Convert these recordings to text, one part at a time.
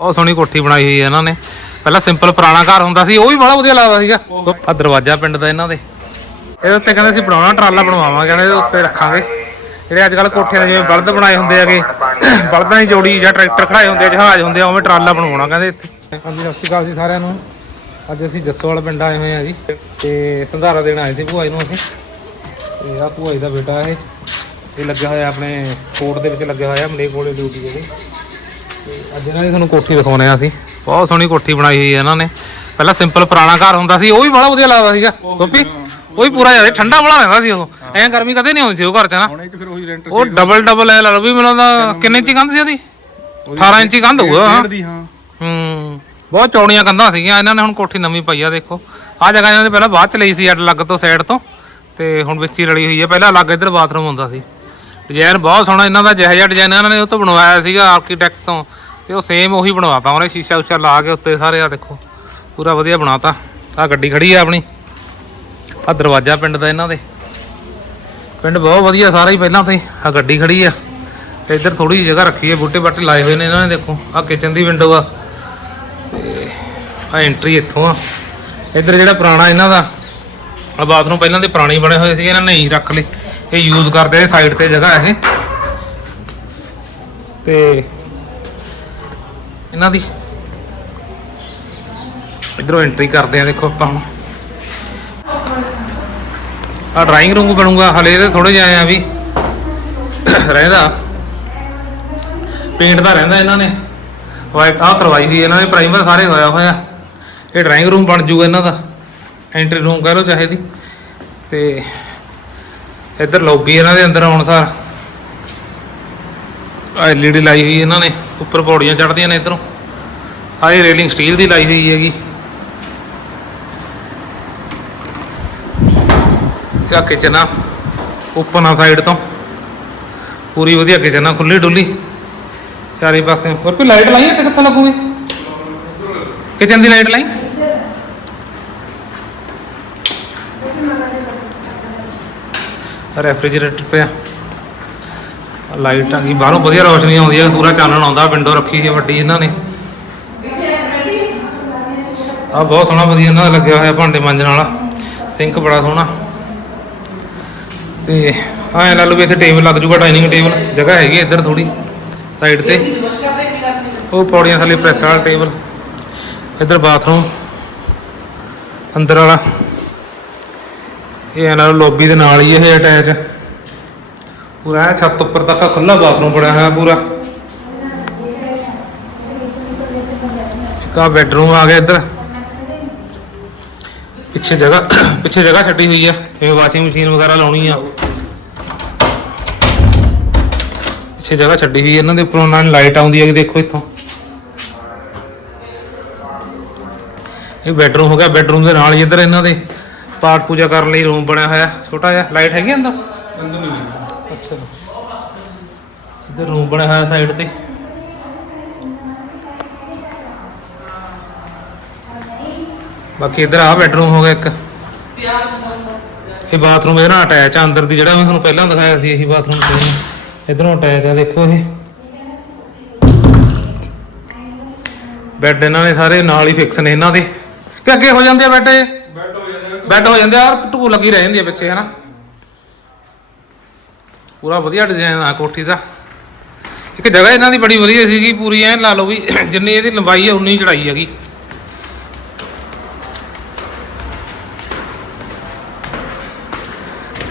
ਬਹੁਤ ਸੋਹਣੀ ਕੋਠੀ ਬਣਾਈ ਹੋਈ ਹੈ ਇਹਨਾਂ ਨੇ। ਪਹਿਲਾਂ ਸਿੰਪਲ ਪੁਰਾਣਾ ਘਰ ਹੁੰਦਾ ਸੀ, ਉਹ ਵੀ ਬੜਾ ਵਧੀਆ ਲੱਗਦਾ ਸੀਗਾ। ਆ ਦਰਵਾਜ਼ਾ ਪਿੰਡ ਦਾ ਇਹਨਾਂ ਦੇ। ਇਹਦੇ ਉੱਤੇ ਕਹਿੰਦੇ ਸੀ ਬਣਾਉਣਾ, ਟਰਾਲਾ ਬਣਵਾਵਾਂਗੇ, ਕਹਿੰਦੇ ਇਹਦੇ ਉੱਤੇ ਰੱਖਾਂਗੇ। ਜਿਹੜੇ ਅੱਜ ਕੱਲ ਕੋਠਿਆਂ ਦੇ ਜਿਵੇਂ ਬਲਦ ਬਣਾਏ ਹੁੰਦੇ ਹੈਗੇ, ਬਲਦਾਂ ਦੀ ਜੋੜੀ ਜਾਂ ਟਰੈਕਟਰ ਖੜਾਏ ਹੁੰਦੇ ਆ, ਜਹਾਜ਼ ਹੁੰਦੇ ਆ, ਉਵੇਂ ਟਰਾਲਾ ਬਣਵਾਉਣਾ ਕਹਿੰਦੇ ਇੱਥੇ। ਹਾਂਜੀ, ਸਤਿ ਸ਼੍ਰੀ ਅਕਾਲ ਜੀ ਸਾਰਿਆਂ ਨੂੰ। ਅੱਜ ਅਸੀਂ ਜੱਸੋਵਾਲ ਪਿੰਡ ਆਏ ਹੋਏ ਆ ਜੀ, ਤੇ ਸੰਧਾਰਾ ਦੇਣ ਆਏ ਸੀ ਭੂਆ ਜੀ ਨੂੰ ਅਸੀਂ। ਤੇ ਆ ਭੂਆ ਜੀ ਦਾ ਬੇਟਾ ਇਹ ਇਹ ਲੱਗਿਆ ਹੋਇਆ ਆਪਣੇ ਕੋਰਟ ਦੇ ਵਿੱਚ ਲੱਗਿਆ ਹੋਇਆ ਮਲੇ ਕੋਲੇ ਡਿਊਟੀ ਤੇ ਤੇ ਅੱਜ ਇਹਨਾਂ ਦੀ ਤੁਹਾਨੂੰ ਕੋਠੀ ਦਿਖਾਉਣੇ ਆ ਅਸੀਂ। ਬਹੁਤ ਸੋਹਣੀ ਕੋਠੀ ਬਣਾਈ ਹੋਈ ਹੈ ਇਹਨਾਂ ਨੇ। ਪਹਿਲਾਂ ਸਿੰਪਲ ਪੁਰਾਣਾ ਘਰ ਹੁੰਦਾ ਸੀ ਉਹ ਵੀ ਬੜਾ ਵਧੀਆ ਲੱਗਦਾ ਸੀਗਾ। ਗੋਪੀ ਉਹ ਵੀ ਪੂਰਾ ਜ਼ਿਆਦਾ ਠੰਡਾ ਬੜਾ ਰਹਿੰਦਾ ਸੀ ਉਹ। ਐਂ ਗਰਮੀ ਕਦੇ ਨਹੀਂ ਹੁੰਦੀ ਸੀ ਉਹ ਘਰ ਚ ਨਾ। ਹੁਣੇ ਚ ਫਿਰ ਉਹੀ ਰੈਂਟ ਉਹ ਡਬਲ ਡਬਲ ਐ ਲਾ ਲਓ ਵੀ ਮੈਨੂੰ ਤਾਂ ਕਿੰਨੇ ਇੰਚੀ ਕੰਧ ਸੀ ਉਹਦੀ? 18 ਇੰਚੀ ਕੰਧ ਹੋਊਗਾ ਹਾਂ। ਹਾਂ। ਹੂੰ ਬਹੁਤ ਚੌੜੀਆਂ ਕੰਧਾਂ ਸੀਗੀਆਂ ਇਹਨਾਂ ਨੇ ਹੁਣ ਕੋਠੀ ਨਵੀਂ ਪਾਈ ਆ ਦੇਖੋ। ਆ ਜਗ੍ਹਾ ਇਹਨਾਂ ਨੇ ਪਹਿਲਾਂ ਬਾਅਦ ਚ ਲਈ ਸੀ ਅੱਡ ਲੱਗ ਤੋਂ ਸਾਈਡ ਤੋਂ। ਤੇ ਹੁਣ ਵਿੱਚ ਹੀ ਰਲੀ ਹੋਈ ਹੈ ਪਹਿਲਾਂ ਅਲੱਗ ਇੱਧਰ ਬਾਥਰੂਮ ਹੁੰਦਾ ਸੀ। ਡਿਜ਼ਾਈਨ ਬਹੁਤ ਸੋਹਣਾ ਇਹਨਾਂ ਦਾ ਜਿਹੋ ਜਿਹਾ ਡਿਜ਼ਾਈਨ ਇਹਨਾਂ ਨੇ ਉਹ ਤੋਂ ਬਣਵਾਇਆ ਸੀਗਾ ਆਰਕੀਟੈਕਟ ਤੋਂ। ਤੇ ਉਹ ਸੇਮ ਉਹੀ ਬਣਵਾਤਾ, ਉਹਨੇ ਸ਼ੀਸ਼ਾ ਉਸ਼ਾ ਲਾ ਕੇ ਉੱਤੇ ਸਾਰੇ ਆ ਦੇਖੋ, ਪੂਰਾ ਵਧੀਆ ਬਣਾਤਾ। ਆ ਗੱਡੀ ਖੜੀ ਆ ਆਪਣੀ। ਆ ਦਰਵਾਜ਼ਾ ਪਿੰਡ ਦਾ ਇਹਨਾਂ ਦੇ। ਪਿੰਡ ਬਹੁਤ ਵਧੀਆ, ਸਾਰਾ ਹੀ ਪਹਿਲਾਂ ਤੋਂ ਹੀ। ਆ ਗੱਡੀ ਖੜੀ ਆ। ਤੇ ਇੱਧਰ ਥੋੜੀ ਜਿਹੀ ਜਗ੍ਹਾ ਰੱਖੀ ਹੈ ਬੂਟੇ ਬਾਟੇ ਲਾਏ ਹੋਏ ਨੇ ਇਹਨਾਂ ਨੇ, ਦੇਖੋ। ਆ ਕਿਚਨ ਦੀ ਵਿੰਡੋ ਆ। ਤੇ ਆ ਐਂਟਰੀ ਇੱਥੋਂ ਆ। ਇੱਧਰ ਜਿਹੜਾ ਪੁਰਾਣਾ ਇਹਨਾਂ ਦਾ ਆ ਬਾਥਰੂਮ ਪਹਿਲਾਂ ਦੇ ਪੁਰਾਣੇ ਬਣੇ ਹੋਏ ਸੀ ਇਹਨਾਂ ਨੇ ਹੀ ਰੱਖ ਲਏ। ਇਹ ਯੂਜ਼ ਕਰਦੇ ਆ ਸਾਈਡ ਤੇ ਜਗ੍ਹਾ ਇਹ। ਤੇ ਇਹਨਾਂ ਦੀ। ਇਧਰੋਂ ਐਂਟਰੀ ਕਰਦੇ ਆ, ਦੇਖੋ ਆਪਾਂ ਹੁਣ। ਆ ਡਰਾਇੰਗ ਰੂਮ ਬਣੂਗਾ, ਹਲੇ ਇਹਦੇ ਥੋੜੇ ਜਿਹਾ ਆ ਵੀ। ਰਹਿੰਦਾ। ਪੇਂਟ ਦਾ ਰਹਿੰਦਾ ਇਹਨਾਂ ਨੇ। ਵਾਈਟ ਆ ਕਰਵਾਈ ਹੋਈ ਇਹਨਾਂ ਨੇ ਪ੍ਰਾਈਮਰ ਸਾਰੇ ਹੋਇਆ ਹੋਇਆ। ਇਹ ਡਰਾਇੰਗ ਰੂਮ ਬਣ ਜੂਗਾ ਇਹਨਾਂ ਦਾ। ਐਂਟਰੀ ਰੂਮ ਕਹ ਲਓ ਚਾਹੇ ਦੀ। ਤੇ ਇੱਧਰ ਲੌਬੀ ਇਹਨਾਂ ਦੇ ਅੰਦਰ ਆਉਣ ਸਾਰ। ਆ ਐਲਈਡੀ ਲਾਈ ਹੋਈ ਇਹਨਾਂ ਨੇ। ਉੱਪਰ ਪੌੜੀਆਂ ਚੜ੍ਹਦੀਆਂ ਨੇ ਇਧਰੋਂ। ਆ ਇਹ ਰੇਲਿੰਗ ਸਟੀਲ ਦੀ ਲਾਈ ਹੋਈ ਹੈਗੀ। ਤੇ ਆ ਕਿਚਨ ਆ ਓਪਨ ਆ ਸਾਈਡ ਤੋਂ। ਪੂਰੀ ਵਧੀਆ ਕਿਚਨ ਆ ਖੁੱਲੀ ਡੁੱਲੀ। ਚਾਰੇ ਪਾਸੇ ਹੋਰ ਕੋਈ ਲਾਈਟ ਲਾਈ ਤੇ ਕਿੱਥੇ ਲੱਗੂਗੀ? ਕਿਚਨ ਦੀ ਲਾਈਟ ਲਾਈ? ਰੈਫਰੀਜਰੇਟਰ ਪਿਆ। ਲਾਈਟ ਆ ਗਈ ਬਾਹਰੋਂ ਵਧੀਆ ਰੋਸ਼ਨੀ ਆਉਂਦੀ ਹੈ ਪੂਰਾ ਚਾਨਣ ਆਉਂਦਾ ਵਿੰਡੋ ਰੱਖੀ ਹੈ ਵੱਡੀ ਇਹਨਾਂ ਨੇ। ਆ ਬਹੁਤ ਸੋਹਣਾ ਵਧੀਆ ਇਹਨਾਂ ਦਾ ਲੱਗਿਆ ਹੋਇਆ ਭਾਂਡੇ ਮਾਂਜਣ ਵਾਲਾ। ਸਿੰਕ ਬੜਾ ਸੋਹਣਾ। ਤੇ ਐ ਲਾ ਲਓ ਵੀ ਇੱਥੇ ਟੇਬਲ ਲੱਗ ਜੂਗਾ ਡਾਈਨਿੰਗ ਟੇਬਲ ਜਗ੍ਹਾ ਹੈਗੀ ਇੱਧਰ ਥੋੜੀ ਸਾਈਡ ਤੇ। ਉਹ ਪੌੜੀਆਂ ਥੱਲੇ ਪ੍ਰੈਸ ਵਾਲਾ ਟੇਬਲ, ਇੱਧਰ ਬਾਥਰੂਮ ਅੰਦਰ ਵਾਲਾ। ਇਹ ਐ ਲਾ ਲਓ ਲੌਬੀ ਦੇ ਨਾਲ ਹੀ ਇਹ ਅਟੈਚ ਪੂਰਾ ਐਨ ਛੱਤ ਉੱਪਰ ਤੱਕ ਖੁੱਲਾ ਬਾਥਰੂਮ ਬਣਿਆ ਹੋਇਆ ਪੂਰਾ। ਇੱਕ ਬੈਡਰੂਮ ਆ ਗਿਆ ਇੱਧਰ। ਪਿੱਛੇ ਜਗ੍ਹਾ ਪਿੱਛੇ ਜਗ੍ਹਾ ਛੱਡੀ ਹੋਈ ਆ, ਜਿਵੇਂ ਵਾਸ਼ਿੰਗ ਮਸ਼ੀਨ ਵਗੈਰਾ ਲਾਉਣੀ ਆ। ਪਿੱਛੇ ਜਗ੍ਹਾ ਛੱਡੀ ਹੋਈ ਇਹਨਾਂ ਦੇ ਉੱਪਰੋਂ ਨਾਲ ਲਾਈਟ ਆਉਂਦੀ ਹੈ ਦੇਖੋ ਇੱਥੋਂ। ਇਹ ਬੈਡਰੂਮ ਹੋ ਗਿਆ ਬੈਡਰੂਮ ਦੇ ਨਾਲ ਹੀ ਇੱਧਰ ਇਹਨਾਂ ਦੇ ਪਾਠ ਪੂਜਾ ਕਰਨ ਲਈ ਰੂਮ ਬਣਿਆ ਹੋਇਆ। ਛੋਟਾ ਜਿਹਾ ਲਾਈਟ ਹੈਗੀ ਅੰਦਰ? ਅੱਛਾ ਇੱਧਰ ਰੂਮ ਬਣਿਆ ਹੋਇਆ ਸਾਈਡ ਤੇ? ਬਾਕੀ ਇੱਧਰ ਆ ਬੈਡਰੂਮ ਹੋ ਗਿਆ ਇੱਕ। ਇਹ ਬਾਥਰੂਮ ਇਹਦੇ ਨਾਲ ਅਟੈਚ ਆ ਅੰਦਰ ਦੀ ਜਿਹੜਾ ਮੈਂ ਤੁਹਾਨੂੰ ਪਹਿਲਾਂ ਦਿਖਾਇਆ ਸੀ ਇਹੀ ਬਾਥਰੂਮ ਤੇ ਇਧਰੋਂ ਅਟੈਚ ਆ ਦੇਖੋ ਇਹ। ਬੈੱਡ ਇਹਨਾਂ ਨੇ ਸਾਰੇ ਨਾਲ ਹੀ ਫਿਕਸ ਨੇ ਇਹਨਾਂ ਦੇ। ਕਿ ਅੱਗੇ ਹੋ ਜਾਂਦੇ ਆ ਬੈੱਡ ਬੈੱਡ ਹੋ ਜਾਂਦਾ ਬੈੱਡ ਹੋ ਜਾਂਦੇ ਆ ਔਰ ਢੂ ਲੱਗੀ ਰਹਿ ਜਾਂਦੀ ਹੈ ਪਿੱਛੇ ਹਨਾ? ਪੂਰਾ ਵਧੀਆ ਡਿਜ਼ਾਈਨ ਆ ਕੋਠੀ ਦਾ। ਇੱਕ ਜਗ੍ਹਾ ਇਹਨਾਂ ਦੀ ਬੜੀ ਵਧੀਆ ਸੀਗੀ ਪੂਰੀ ਐ ਲਾ ਲਓ ਵੀ ਜਿੰਨੀ ਇਹਦੀ ਲੰਬਾਈ ਹੈ ਉਨੀ ਚੜਾਈ ਹੈਗੀ।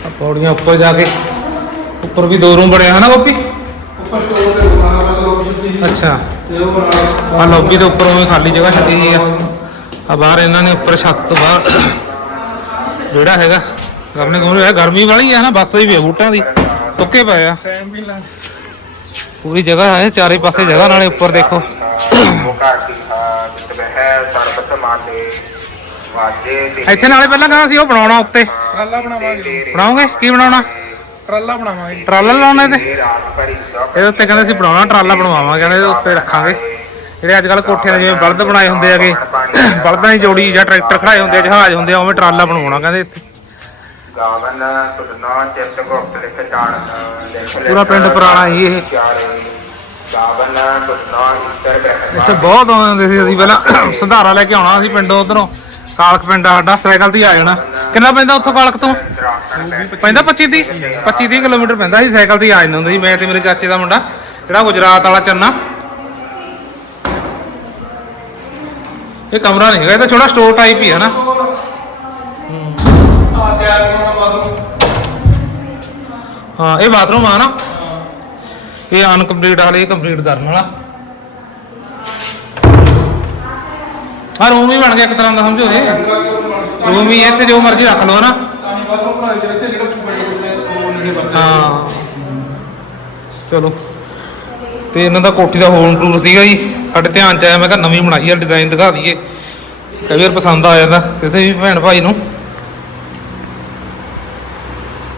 ਆ ਪੌੜੀਆਂ ਉੱਪਰ ਜਾ ਕੇ ਉੱਪਰ ਵੀ ਦੋ ਰੂਮ ਬਣੇ ਹਨਾ ਗੋਪੀ? ਉੱਪਰ ਸਟੋਰ ਬਸ ਲੋਬੀ ਅੱਛਾ। ਤੇ ਉਹ ਬਣਾ ਆ ਲੌਬੀ ਦੇ ਉੱਪਰ ਉਹ ਖਾਲੀ ਜਗ੍ਹਾ ਛੱਡੀ ਹੋਈ ਆ। ਆ ਬਾਹਰ ਇਹਨਾਂ ਨੇ ਉੱਪਰ ਛੱਤ ਤੋਂ ਬਾਹਰ ਜਿਹੜਾ ਹੈਗਾ ਗਰਮੀ ਗੁਰਮੀ ਹੈ ਗਰਮੀ ਵਾਲੀ ਆ ਨਾ ਬੱਸ ਹੀ ਵੀ ਆ ਬੂਟਾਂ ਦੀ। ਸੁੱਕੇ ਪਏ ਆ। ਟਾਈਮ ਵੀ ਲਾ ਪੂਰੀ ਜਗ੍ਹਾ ਹੈ ਚਾਰੇ ਪਾਸੇ ਜਗ੍ਹਾ ਨਾਲੇ ਉੱਪਰ ਦੇਖੋ। ਇੱਥੇ ਨਾਲੇ ਪਹਿਲਾਂ ਕਹਾਂ ਸੀ ਉਹ ਬਣਾਉਣਾ ਉੱਤੇ। ਟਰਾਲਾ ਬਣਾਵਾਂਗੇ। ਬਣਾਓਗੇ? ਕੀ ਬਣਾਉਣਾ? ਟਰਾਲਾ ਬਣਾਵਾਂਗੇ ਟਰਾਲਾ ਲਾਉਣਾ ਇਹਦੇ? ਇਹਦੇ ਉੱਤੇ ਕਹਿੰਦੇ ਸੀ ਬਣਾਉਣਾ ਟਰਾਲਾ ਬਣਵਾਵਾਂਗੇ ਕਹਿੰਦੇ ਇਹਦੇ ਉੱਤੇ ਰੱਖਾਂਗੇ। ਜਿਹੜੇ ਅੱਜ ਕੱਲ ਕੋਠਿਆਂ ਦੇ ਜਿਵੇਂ ਬਲਦ ਬਣਾਏ ਹੁੰਦੇ ਹੈਗੇ ਬਲਦਾਂ ਦੀ ਜੋੜੀ ਜਾਂ ਟਰੈਕਟਰ ਖੜਾਏ ਹੁੰਦੇ ਜਹਾਜ਼ ਹੁੰਦੇ ਆ ਉਵੇਂ ਟਰਾਲਾ ਬਣਵਾਉਣਾ ਕਹਿੰਦੇ ਇੱਥੇ। ਗਾਵਨ ਸੁਦਨਾ ਚਿਤ ਗੁਪਤ ਲਿਖ ਜਾਣਨ ਲਿਖ ਲਿਖ ਪੂਰਾ ਪਿੰਡ ਪੁਰਾਣਾ ਹੀ ਇਹ। ਗਾਵਨ ਇੱਤਰ ਇੱਥੇ ਬਹੁਤ ਆਉਂਦੇ ਹੁੰਦੇ ਸੀ ਅਸੀਂ ਪਹਿਲਾਂ ਸੰਧਾਰਾ ਲੈ ਕੇ ਆਉਣਾ ਅਸੀਂ ਪਿੰਡੋਂ ਉਧਰੋਂ ਕਾਲਖ ਪਿੰਡ ਸਾਡਾ ਸਾਈਕਲ ਤੇ ਆ ਜਾਣਾ। ਕਿੰਨਾ ਪੈਂਦਾ ਉੱਥੋਂ ਕਾਲਖ ਤੋਂ? ਪੈਂਦਾ 25 ਦੀ 25 30 ਕਿਲੋਮੀਟਰ ਪੈਂਦਾ ਸੀ ਸਾਈਕਲ ਤੇ ਆ ਜਾਂਦਾ ਹੁੰਦਾ ਸੀ। ਮੈਂ ਤੇ ਮੇਰੇ ਚਾਚੇ ਦਾ ਮੁੰਡਾ ਜਿਹੜਾ ਗੁਜਰਾਤ ਵਾਲਾ ਚੰਨਾ। ਇਹ ਕਮਰਾ ਨਹੀਂ ਹੈਗਾ ਇਹ ਤਾਂ ਛੋਟਾ ਸਟੋਰ ਟਾਈਪ ਹੀ ਹੈ ਨਾ। ਆ ਤਿਆਰ ਕਰਾਉਣਾ ਬਾਥਰੂਮ ਹਾਂ, ਇਹ ਬਾਥਰੂਮ ਆ ਨਾ। ਇਹ ਅਨਕੰਪਲੀਟ ਹਾਲੇ ਕੰਪਲੀਟ ਕਰਨ ਵਾਲਾ। ਆ ਰੂਮ ਹੀ ਬਣ ਗਿਆ ਇੱਕ ਤਰ੍ਹਾਂ ਦਾ, ਸਮਝੋ ਇਹ। ਰੂਮ ਹੀ ਹੈ ਤੇ ਜੋ ਮਰਜ਼ੀ ਰੱਖ ਲਓ ਨਾ ਆਹੀ ਬਾਥਰੂਮ ਬਣਾ ਕੇ ਇੱਥੇ ਜਿਹੜਾ ਬੜੇ ਬੜੇ ਉਹ ਨਹੀਂ ਬਣਦਾ ਹਾਂ। ਚਲੋ। ਤੇ ਇਹਨਾਂ ਦਾ ਕੋਠੀ ਦਾ ਹੋਮ ਟੂਰ ਸੀਗਾ ਜੀ। ਸਾਡੇ ਧਿਆਨ ਚ ਆਇਆ, ਮੈਂ ਕਿਹਾ ਨਵੀਂ ਬਣਾਈ ਆ ਡਿਜ਼ਾਈਨ ਦਿਖਾ ਦਈਏ। ਕਈ ਵਾਰ ਪਸੰਦ ਆ ਜਾਂਦਾ, ਕਿਸੇ ਵੀ ਭੈਣ ਭਾਈ ਨੂੰ।